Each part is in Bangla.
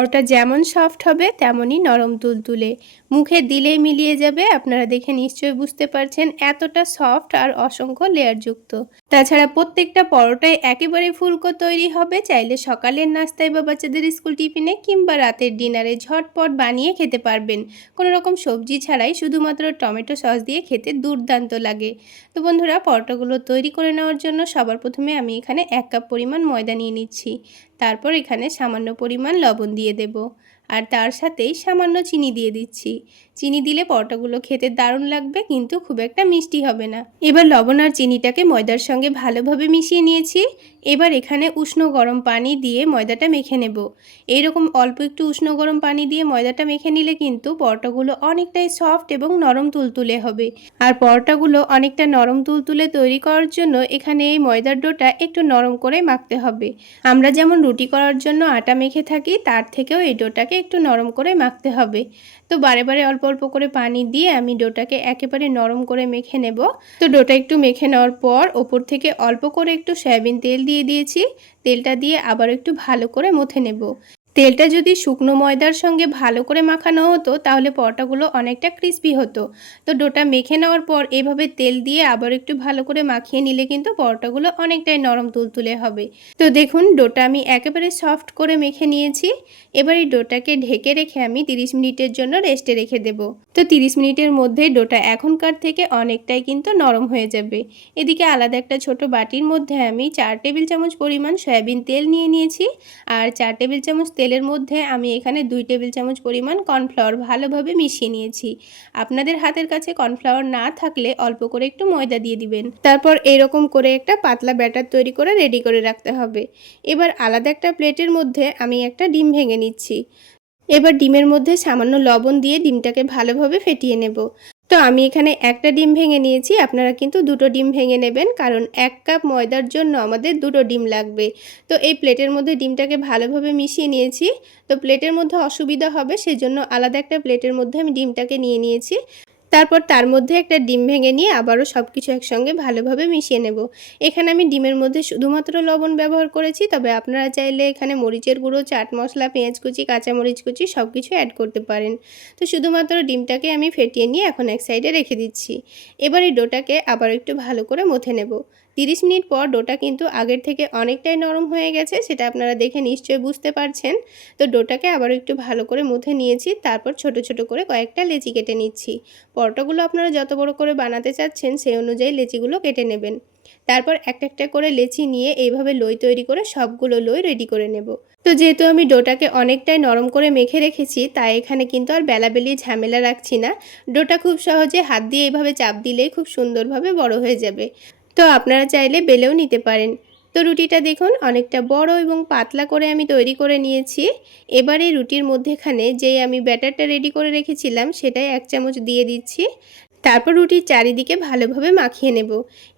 পরোটা যেমন সফট হবে তেমনই নরম তুলতুলে, মুখে দিলেই মিলিয়ে যাবে। আপনারা দেখে নিশ্চয়ই বুঝতে পারছেন এতটা সফট আর অসংখ্য লেয়ারযুক্ত। তাছাড়া প্রত্যেকটা পরোটাই একেবারে ফুলকো তৈরি হবে। চাইলে সকালের নাস্তায় বা বাচ্চাদের স্কুল টিফিনে কিংবা রাতের ডিনারে ঝটপট বানিয়ে খেতে পারবেন। কোনো রকম সবজি ছাড়াই শুধুমাত্র টমেটো সস দিয়ে খেতে দুর্দান্ত লাগে। তো বন্ধুরা, পরোটাগুলো তৈরি করে নেওয়ার জন্য সবার প্রথমে আমি এখানে 1 কাপ পরিমাণ ময়দা নিয়ে নিচ্ছি। তারপর এখানে সামান্য পরিমাণ লবণ দিয়ে দেব, আর তার সাথেই সামান্য চিনি দিয়ে দিচ্ছি। চিনি দিলে পরোটাগুলো খেতে দারুণ লাগবে, কিন্তু খুব একটা মিষ্টি হবে না। এবার লবণ আর চিনিটাকে ময়দার সঙ্গে ভালোভাবে মিশিয়ে নিয়েছি। এবার এখানে উষ্ণ গরম পানি দিয়ে ময়দাটা মেখে নেব। এইরকম অল্প একটু উষ্ণ গরম পানি দিয়ে ময়দাটা মেখে নিলে কিন্তু পরোটাগুলো অনেকটাই সফট এবং নরম তুলতুলে হবে। আর পরোটাগুলো অনেকটা নরম তুলতুলে তৈরি করার জন্য এখানে এই ময়দার ডোটা একটু নরম করে মাখতে হবে। আমরা যেমন রুটি করার জন্য আটা মেখে থাকি, তার থেকেও এই ডোটাকে একটু নরম করে মাখতে হবে। তো বারে বারে অল্প অল্প করে পানি দিয়ে আমি ডোটাকে একেবারে নরম করে মেখে নেব। তো ডোটা একটু মেখে নেওয়ার পর ওপর থেকে অল্প করে একটু সয়াবিন তেল দিয়ে দিয়েছি। তেলটা দিয়ে আবার একটু ভালো করে মথে নেব। তেলটা যদি শুকনো ময়দার সঙ্গে ভালো করে মাখানো হতো তাহলে পরোটাগুলো অনেকটা ক্রিস্পি হতো। তো ডোটা মেখে নেওয়ার পর এভাবে তেল দিয়ে আবার একটু ভালো করে মাখিয়ে নিলে কিন্তু পরোটাগুলো অনেকটাই নরম তুলতুলে হবে। তো দেখুন, ডোটা আমি একেবারে সফট করে মেখে নিয়েছি। এবার এই ডোটাকে ঢেকে রেখে আমি 30 মিনিটের জন্য রেস্টে রেখে দেব। তো 30 মিনিটের মধ্যে ডোটা এখনকার থেকে অনেকটাই কিন্তু নরম হয়ে যাবে। এদিকে আলাদা একটা ছোট বাটির মধ্যে আমি 4 টেবিল চামচ পরিমাণ সয়াবিন তেল নিয়ে নিয়েছি। আর 4 টেবিল চামচ তেলের মধ্যে আমি এখানে 2 টেবিল চামচ পরিমাণ কর্নফ্লাওয়ার ভালোভাবে মিশিয়ে নিয়েছি। আপনাদের হাতের কাছে কর্নফ্লাওয়ার না থাকলে অল্প করে একটু ময়দা দিয়ে দিবেন। তারপর এরকম করে একটা পাতলা ব্যাটার তৈরি করে রেডি করে রাখতে হবে। এবার আলাদা একটা প্লেটের মধ্যে আমি একটা ডিম ভেঙে নিচ্ছি। এবার ডিমের মধ্যে সামান্য লবণ দিয়ে ডিমটাকে ভালোভাবে ফেটিয়ে নেব। তো আমি এখানে একটা ডিম ভেঙে নিয়েছি, আপনারা কিন্তু 2টো ডিম ভেঙে নেবেন, কারণ 1 কাপ ময়দার জন্য আমাদের 2টো ডিম লাগবে। তো এই প্লেটের মধ্যে ডিমটাকে ভালোভাবে মিশিয়ে নিয়েছি। তো প্লেটের মধ্যে অসুবিধা হবে, সেজন্য আলাদা একটা প্লেটের মধ্যে আমি ডিমটাকে নিয়ে নিয়েছি। তারপর তার মধ্যে একটা ডিম ভেঙে নিয়ে আবারও সব কিছু একসঙ্গে ভালোভাবে মিশিয়ে নেব। এখানে আমি ডিমের মধ্যে শুধুমাত্র লবণ ব্যবহার করেছি, তবে আপনারা চাইলে এখানে মরিচের গুঁড়ো, চাট মশলা, পেঁয়াজ কুচি, কাঁচামরিচ কুচি সব কিছু অ্যাড করতে পারেন। তো শুধুমাত্র ডিমটাকে আমি ফেটিয়ে নিয়ে এখন এক সাইডে রেখে দিচ্ছি। এবার এই ডোটাকে আবার একটু ভালো করে মথে নেব। 30 মিনিট পর ডোটা কিন্তু আগের থেকে অনেকটাই নরম হয়ে গেছে, সেটা আপনারা দেখে নিশ্চয়ই বুঝতে পারছেন। তো ডোটাকে আবার একটু ভালো করে মথে নিয়েছি। তারপর ছোট ছোট করে কয়েকটা লেচি কেটে নিচ্ছি। পরোটাগুলো আপনারা যত বড় করে বানাতে চাচ্ছেন সেই অনুযায়ী লেচিগুলো কেটে নেবেন। তারপর একটা একটা করে লেচি নিয়ে এইভাবে লই তৈরি করে সবগুলো লই রেডি করে নেব। তো যেহেতু আমি ডোটাকে অনেকটাই নরম করে মেখে রেখেছি, তাই এখানে কিন্তু আর বেলাবেলি ঝামেলা রাখছি না। ডোটা খুব সহজে হাত দিয়ে এইভাবে চাপ দিলেই খুব সুন্দরভাবে বড় হয়ে যাবে। তো আপনারা চাইলে বেলেও নিতে পারেন। তো রুটিটা দেখুন অনেকটা বড় এবং পাতলা করে আমি তৈরি করে নিয়েছি। এবারে রুটির মধ্যেখানে যেই আমি ব্যাটারটা রেডি করে রেখেছিলাম সেটাই 1 চামচ দিয়ে দিচ্ছি। তারপর রুটির চারিদিকে ভালোভাবে মাখিয়ে নেব।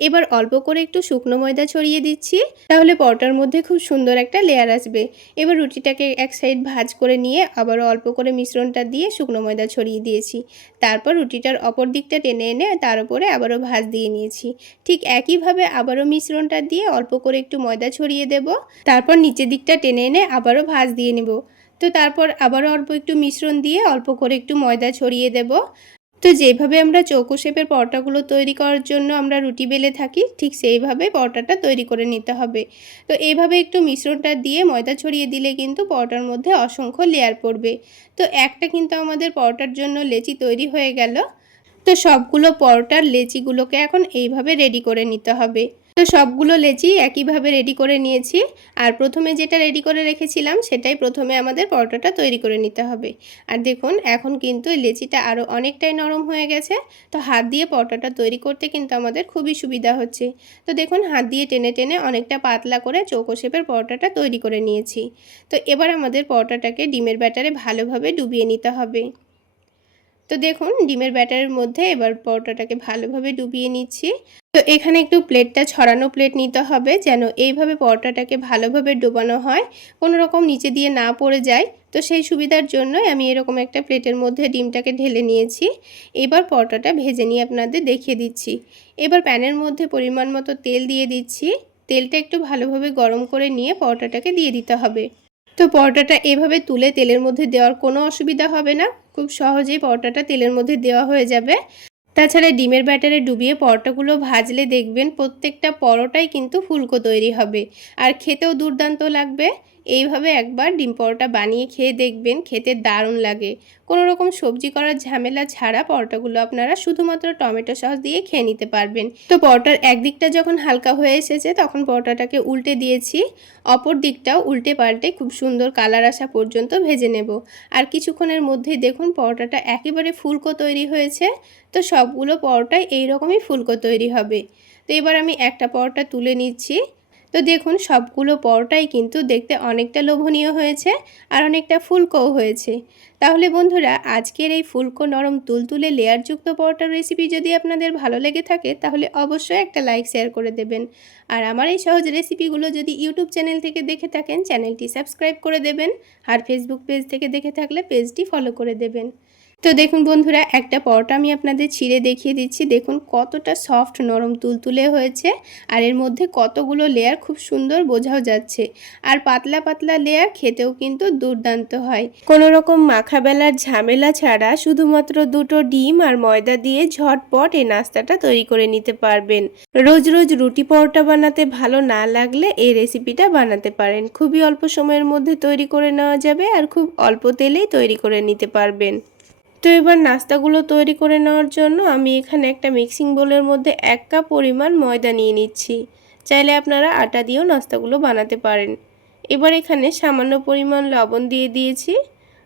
এবার অল্প করে একটু শুকনো ময়দা ছড়িয়ে দিচ্ছি, তাহলে পরোটার মধ্যে খুব সুন্দর একটা লেয়ার আসবে। এবার রুটিটাকে এক সাইড ভাঁজ করে নিয়ে আবারও অল্প করে মিশ্রণটা দিয়ে শুকনো ময়দা ছড়িয়ে দিয়েছি। তারপর রুটিটার অপর দিকটা টেনে এনে তার উপরে আবারও ভাঁজ দিয়ে নিয়েছি। ঠিক একইভাবে আবারও মিশ্রণটা দিয়ে অল্প করে একটু ময়দা ছড়িয়ে দেব। তারপর নিচের দিকটা টেনে এনে আবারও ভাঁজ দিয়ে নেব। তো তারপর আবারও অল্প একটু মিশ্রণ দিয়ে অল্প করে একটু ময়দা ছড়িয়ে দেব। তো যেভাবে আমরা চৌকো শেপের পরোটাগুলো তৈরি করার জন্য আমরা রুটি বেলে থাকি, ঠিক সেইভাবে পরোটাটা তৈরি করে নিতে হবে। তো এইভাবে একটু মিশ্রণটা দিয়ে ময়দা ছড়িয়ে দিলে কিন্তু পরোটার মধ্যে অসংখ্য লেয়ার পড়বে। তো একটা কিন্তু আমাদের পরোটার জন্য লেচি তৈরি হয়ে গেল। তো সবগুলো পরোটার লেচিগুলোকে এখন এইভাবে রেডি করে নিতে হবে। তো সবগুলো লেচি একইভাবে রেডি করে নিয়েছি। আর প্রথমে যেটা রেডি করে রেখেছিলাম সেটাই প্রথমে আমাদের পরোটাটা তৈরি করে নিতে হবে। আর দেখুন এখন কিন্তু এই লেচিটা আরও অনেকটাই নরম হয়ে গেছে। তো হাত দিয়ে পরোটাটা তৈরি করতে কিন্তু আমাদের খুবই সুবিধা হচ্ছে। তো দেখুন হাত দিয়ে টেনে টেনে অনেকটা পাতলা করে চৌকো শেপের পরোটাটা তৈরি করে নিয়েছি। তো এবার আমাদের পরোটাটাকে ডিমের ব্যাটারে ভালোভাবে ডুবিয়ে নিতে হবে। তো দেখুন ডিমের ব্যাটারের মধ্যে এবার পরোটাটাকে ভালোভাবে ডুবিয়ে নিচ্ছি। তো এখানে একটু প্লেটটা ছড়ানো প্লেট নিতে হবে, যেন এইভাবে পরোটাটাকে ভালোভাবে ডোবানো হয়, কোনো রকম নিচে দিয়ে না পড়ে যায়। তো সেই সুবিধার জন্যই আমি এরকম একটা প্লেটের মধ্যে ডিমটাকে ঢেলে নিয়েছি। এবার পরোটাটা ভেজে নিয়ে আপনাদের দেখিয়ে দিচ্ছি। এবার প্যানের মধ্যে পরিমাণ মতো তেল দিয়ে দিচ্ছি। তেলটা একটু ভালোভাবে গরম করে নিয়ে পরোটাটাকে দিয়ে দিতে হবে। তো পরোটাটা এভাবে তুলে তেলের মধ্যে দেওয়ার কোনো অসুবিধা হবে না, খুব সহজেই পরোটাটা তেলের মধ্যে দেওয়া হয়ে যাবে। তাছাড়া ডিমের ব্যাটারে ডুবিয়ে পরোটাগুলো ভাজলে দেখবেন প্রত্যেকটা পরোটাই কিন্তু ফুলকো তৈরি হবে আর খেতেও দুর্দান্ত লাগবে। এইভাবে একবার ডিম পরোটা বানিয়ে খেয়ে দেখবেন, খেতে দারুণ লাগে। কোনো রকম সবজি করার ঝামেলা ছাড়া পরোটাগুলো আপনারা শুধুমাত্র টমেটো সস দিয়ে খেয়ে নিতে পারবেন। তো পরোটার একদিকটা যখন হালকা হয়ে এসেছে তখন পরোটাটাকে উল্টে দিয়েছি, অপর দিকটাও উল্টে পাল্টে খুব সুন্দর কালার আসা পর্যন্ত ভেজে নেব। আর কিছুক্ষণের মধ্যেই দেখুন পরোটাটা একেবারে ফুলকো তৈরি হয়েছে। তো সবগুলো পরোটাই এইরকমই ফুলকো তৈরি হবে। তো এবার আমি একটা পরোটা তুলে নিচ্ছি। তো দেখুন সবগুলো পরোটাই কিন্তু দেখতে অনেকটা লোভনীয় হয়েছে আর অনেকটা ফুলকোও হয়েছে। তাহলে বন্ধুরা, আজকের এই ফুলকো নরম তুলতুলে লেয়ারযুক্ত পরোটার রেসিপি যদি আপনাদের ভালো লেগে থাকে তাহলে অবশ্যই একটা লাইক শেয়ার করে দেবেন। আর আমার এই সহজ রেসিপিগুলো যদি ইউটিউব চ্যানেল থেকে দেখে থাকেন চ্যানেলটি সাবস্ক্রাইব করে দেবেন, আর ফেসবুক পেজ থেকে দেখে থাকলে পেজটি ফলো করে দেবেন। তো দেখুন বন্ধুরা, একটা পরোটা আমি আপনাদের ছিঁড়ে দেখিয়ে দিচ্ছি। দেখুন কতটা সফট নরম তুলতুলে হয়েছে আর এর মধ্যে কতগুলো লেয়ার খুব সুন্দর বোঝাও যাচ্ছে। আর পাতলা পাতলা লেয়ার, খেতেও কিন্তু দুর্দান্ত হয়। কোনো রকম মাখা বেলার ঝামেলা ছাড়া শুধুমাত্র দুটো ডিম আর ময়দা দিয়ে ঝটপট এই নাস্তাটা তৈরি করে নিতে পারবেন। রোজ রোজ রুটি পরোটা বানাতে ভালো না লাগলে এই রেসিপিটা বানাতে পারেন। খুবই অল্প সময়ের মধ্যে তৈরি করে নেওয়া যাবে আর খুব অল্প তেলেই তৈরি করে নিতে পারবেন। তো এবার নাস্তাগুলো তৈরি করে নেওয়ার জন্য আমি এখানে একটা মিক্সিং বোলের মধ্যে 1 কাপ পরিমাণ ময়দা নিয়ে নিচ্ছি। চাইলে আপনারা আটা দিয়েও নাস্তাগুলো বানাতে পারেন। এবার এখানে সামান্য পরিমাণ লবণ দিয়ে দিয়েছি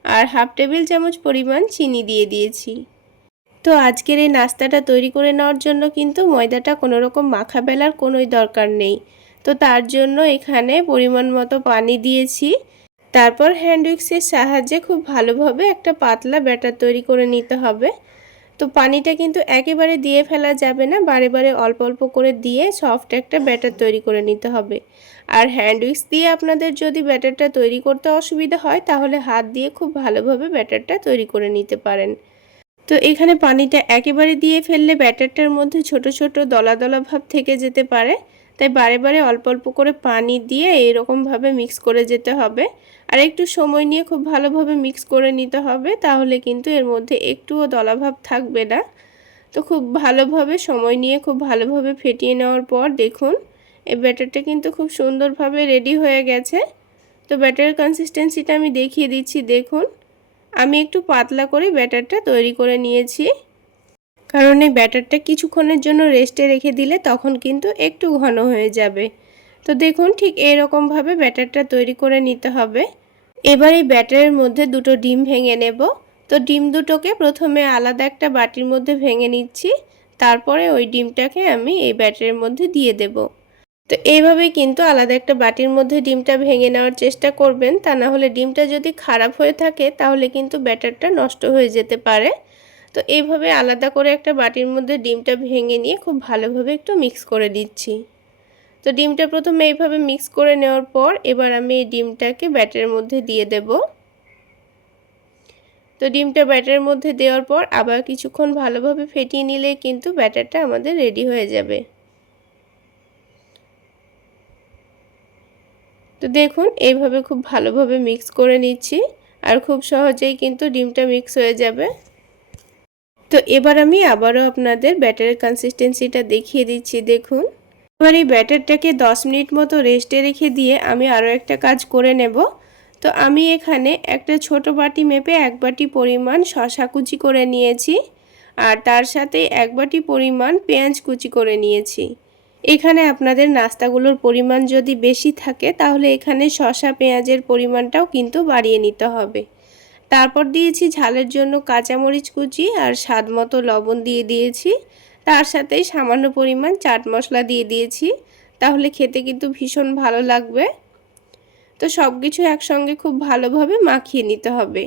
আর হাফ টেবিল চামচ পরিমাণ চিনি দিয়ে দিয়েছি। তো আজকের এই নাস্তাটা তৈরি করে নেওয়ার জন্য কিন্তু ময়দাটা কোনো রকম মাখা বেলার কোনোই দরকার নেই। তো তার জন্য এখানে পরিমাণ মতো পানি দিয়েছি। তারপর হ্যান্ড উইক্সের সাহায্যে খুব ভালোভাবে একটা পাতলা ব্যাটার তৈরি করে নিতে হবে। তো পানিটা কিন্তু একেবারে দিয়ে ফেলা যাবে না, বারে বারে অল্প অল্প করে দিয়ে সফট একটা ব্যাটার তৈরি করে নিতে হবে। আর হ্যান্ড উইক্স দিয়ে আপনাদের যদি ব্যাটারটা তৈরি করতে অসুবিধা হয় তাহলে হাত দিয়ে খুব ভালোভাবে ব্যাটারটা তৈরি করে নিতে পারেন। তো এখানে পানিটা একেবারে দিয়ে ফেললে ব্যাটারটার মধ্যে ছোট ছোট দলা দলা ভাব থেকে যেতে পারে, তাই বারে বারে অল্প অল্প করে পানি দিয়ে এরকমভাবে মিক্স করে যেতে হবে। আর একটু সময় নিয়ে খুব ভালোভাবে মিক্স করে নিতে হবে, তাহলে কিন্তু এর মধ্যে একটুও দলাভাব থাকবে না। তো খুব ভালোভাবে সময় নিয়ে খুব ভালোভাবে ফেটিয়ে নেওয়ার পর দেখুন এই ব্যাটারটা কিন্তু খুব সুন্দরভাবে রেডি হয়ে গেছে। তো ব্যাটারের কনসিস্টেন্সিটা আমি দেখিয়ে দিচ্ছি। দেখুন আমি একটু পাতলা করে ব্যাটারটা তৈরি করে নিয়েছি, কারণ এই ব্যাটারটা কিছুক্ষণের জন্য রেস্টে রেখে দিলে তখন কিন্তু একটু ঘন হয়ে যাবে। তো দেখুন ঠিক এরকমভাবে ব্যাটারটা তৈরি করে নিতে হবে। এবার এই ব্যাটারের মধ্যে দুটো ডিম ভেঙে নেব। তো ডিম দুটোকে প্রথমে আলাদা একটা বাটির মধ্যে ভেঙে নিচ্ছি, তারপরে ওই ডিমটাকে আমি এই ব্যাটারের মধ্যে দিয়ে দেব। তো এইভাবেই কিন্তু আলাদা একটা বাটির মধ্যে ডিমটা ভেঙে নেওয়ার চেষ্টা করবেন, তা না হলে ডিমটা যদি খারাপ হয়ে থাকে তাহলে কিন্তু ব্যাটারটা নষ্ট হয়ে যেতে পারে। তো এইভাবে আলাদা করে একটা বাটির মধ্যে ডিমটা ভেঙে নিয়ে খুব ভালোভাবে একটু মিক্স করে দিচ্ছি। তো ডিমটা প্রথমে এইভাবে মিক্স করে নেওয়ার পর এবার আমি এই ডিমটাকে ব্যাটারের মধ্যে দিয়ে দেব। তো ডিমটা ব্যাটারের মধ্যে দেওয়ার পর আবার কিছুক্ষণ ভালোভাবে ফেটিয়ে নিলে কিন্তু ব্যাটারটা আমাদের রেডি হয়ে যাবে। তো দেখুন এইভাবে খুব ভালোভাবে মিক্স করে নিচ্ছি আর খুব সহজেই কিন্তু ডিমটা মিক্স হয়ে যাবে। তো এবার আমি আবারও আপনাদের ব্যাটারের কনসিস্টেন্সিটা দেখিয়ে দিচ্ছি। দেখুন এবার এই ব্যাটারটাকে 10 মিনিট মতো রেস্টে রেখে দিয়ে আমি আরও একটা কাজ করে নেব। তো আমি এখানে একটা ছোট বাটি মেপে 1 বাটি পরিমাণ শসা কুচি করে নিয়েছি আর তার সাথে 1 বাটি পরিমাণ পেঁয়াজ কুচি করে নিয়েছি। এখানে আপনাদের নাস্তাগুলোর পরিমাণ যদি বেশি থাকে তাহলে এখানে শসা পেঁয়াজের পরিমাণটাও কিন্তু বাড়িয়ে নিতে হবে। তারপর দিয়েছি ঝালের জন্য কাঁচামরিচ কুচি আর স্বাদ মতো লবণ দিয়ে দিয়েছি, তার সাথেই সামান্য পরিমাণ চাট মশলা দিয়ে দিয়েছি, তাহলে খেতে কিন্তু ভীষণ ভালো লাগবে। তো সব কিছু একসঙ্গে খুব ভালোভাবে মাখিয়ে নিতে হবে।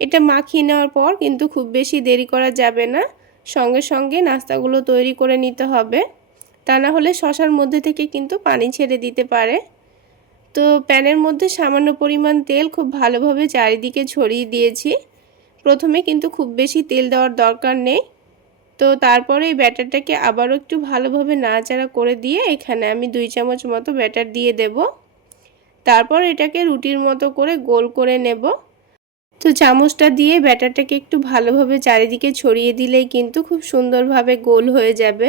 এটা মাখিয়ে নেওয়ার পর কিন্তু খুব বেশি দেরি করা যাবে না, সঙ্গে সঙ্গে নাস্তাগুলো তৈরি করে নিতে হবে, তা না হলে শসার মধ্যে থেকে কিন্তু পানি ছেড়ে দিতে পারে। তো প্যানের মধ্যে সামান্য পরিমাণ তেল খুব ভালোভাবে চারিদিকে ছড়িয়ে দিয়েছি। প্রথমে কিন্তু খুব বেশি তেল দেওয়ার দরকার নেই। তো তারপরে এই ব্যাটারটাকে আবারও একটু ভালোভাবে নাড়াচাড়া করে দিয়ে এখানে আমি 2 চামচ মতো ব্যাটার দিয়ে দেব। তারপর এটাকে রুটির মতো করে গোল করে নেব। তো চামচটা দিয়ে ব্যাটারটাকে একটু ভালোভাবে চারিদিকে ছড়িয়ে দিলেই কিন্তু খুব সুন্দরভাবে গোল হয়ে যাবে।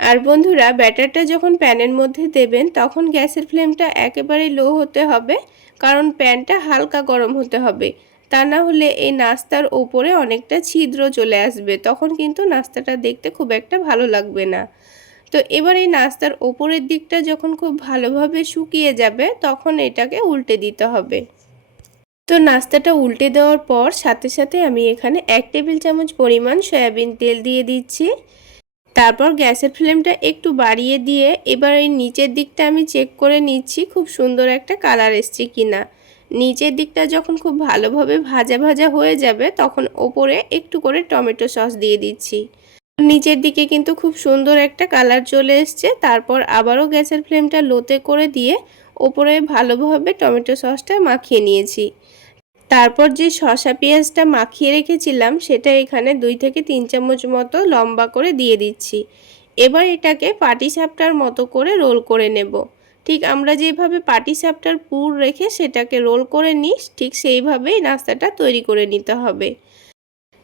আর বন্ধুরা, ব্যাটারটা যখন প্যানের মধ্যে দেবেন তখন গ্যাসের ফ্লেমটা একেবারে লো হতে হবে, কারণ প্যানটা হালকা গরম হতে হবে। তা না হলে এই নাস্তার ওপরে অনেকটা ছিদ্র চলে আসবে, তখন কিন্তু নাস্তাটা দেখতে খুব একটা ভালো লাগবে না। তো এবার এই নাস্তার ওপরের দিকটা যখন খুব ভালোভাবে শুকিয়ে যাবে তখন এটাকে উল্টে দিতে হবে। তো নাস্তাটা উল্টে দেওয়ার পর সাথে সাথে আমি এখানে 1 টেবিল চামচ পরিমাণ সয়াবিন তেল দিয়ে দিচ্ছি। তারপর গ্যাসের ফ্লেমটা একটু বাড়িয়ে দিয়ে এবার এই নিচের দিকটা আমি চেক করে নিচ্ছি খুব সুন্দর একটা কালার এসছে কিনা। নিচের দিকটা যখন খুব ভালোভাবে ভাজা ভাজা হয়ে যাবে তখন ওপরে একটু করে টমেটো সস দিয়ে দিচ্ছি। নিচের দিকে কিন্তু খুব সুন্দর একটা কালার চলে এসছে। তারপর আবারও গ্যাসের ফ্লেমটা লোতে করে দিয়ে ওপরে ভালোভাবে টমেটো সসটা মাখিয়ে নিয়েছি। তারপর যে শসা পেঁয়াজটা মাখিয়ে রেখেছিলাম সেটা এখানে 2 থেকে 3 চামচ মতো লম্বা করে দিয়ে দিচ্ছি। এবার এটাকে পাটিসাপটার মতো করে রোল করে নেব। ঠিক আমরা যেভাবে পাটিসাপটার পুর রেখে সেটাকে রোল করে নিই ঠিক সেইভাবেই নাস্তাটা তৈরি করে নিতে হবে।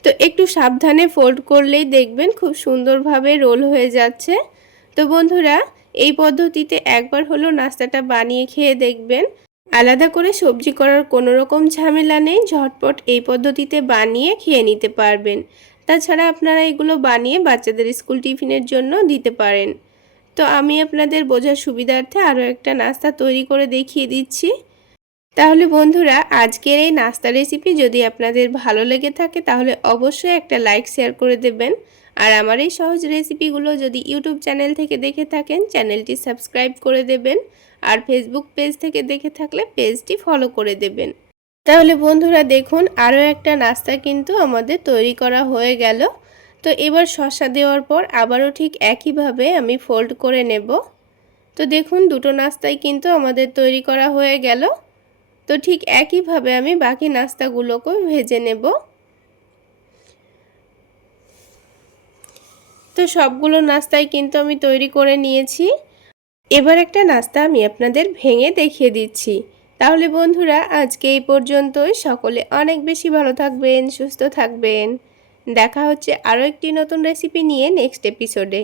তো একটু সাবধানে ফোল্ড করলেই দেখবেন খুব সুন্দরভাবে রোল হয়ে যাচ্ছে। তো বন্ধুরা, এই পদ্ধতিতে একবার হলো নাস্তাটা বানিয়ে খেয়ে দেখবেন। আলাদা করে সবজি করার কোনো রকম ঝামেলা নেই, ঝটপট এই পদ্ধতিতে বানিয়ে খেয়ে নিতে পারবেন। তাছাড়া আপনারা এগুলো বানিয়ে বাচ্চাদের স্কুল টিফিনের জন্য দিতে পারেন। তো আমি আপনাদের বোঝার সুবিধার্থে আরও একটা নাস্তা তৈরি করে দেখিয়ে দিচ্ছি। তাহলে বন্ধুরা, আজকের এই নাস্তা রেসিপি যদি আপনাদের ভালো লেগে থাকে তাহলে অবশ্যই একটা লাইক শেয়ার করে দেবেন। আর আমার এই সহজ রেসিপিগুলো যদি ইউটিউব চ্যানেল থেকে দেখে থাকেন চ্যানেলটি সাবস্ক্রাইব করে দেবেন। আর ফেসবুক পেজ থেকে দেখে থাকলে পেজটি ফলো করে দেবেন। তাহলে বন্ধুরা দেখুন, আরও একটা নাস্তা কিন্তু আমাদের তৈরি করা হয়ে গেল। তো এবার শসা দেওয়ার পর আবারও ঠিক একইভাবে আমি ফোল্ড করে নেব। তো দেখুন, দুটো নাস্তাই কিন্তু আমাদের তৈরি করা হয়ে গেল। তো ঠিক একইভাবে আমি বাকি নাস্তাগুলোকেও ভেজে নেব। তো সবগুলো নাস্তাই কিন্তু আমি তৈরি করে নিয়েছি। এবার একটা নাস্তা আমি আপনাদের ভেঙে দেখিয়ে দিচ্ছি। তাহলে বন্ধুরা, আজকে এই পর্যন্তই। সকলে অনেক বেশি ভালো থাকবেন, সুস্থ থাকবেন। দেখা হচ্ছে আরও একটি নতুন রেসিপি নিয়ে নেক্সট এপিসোডে।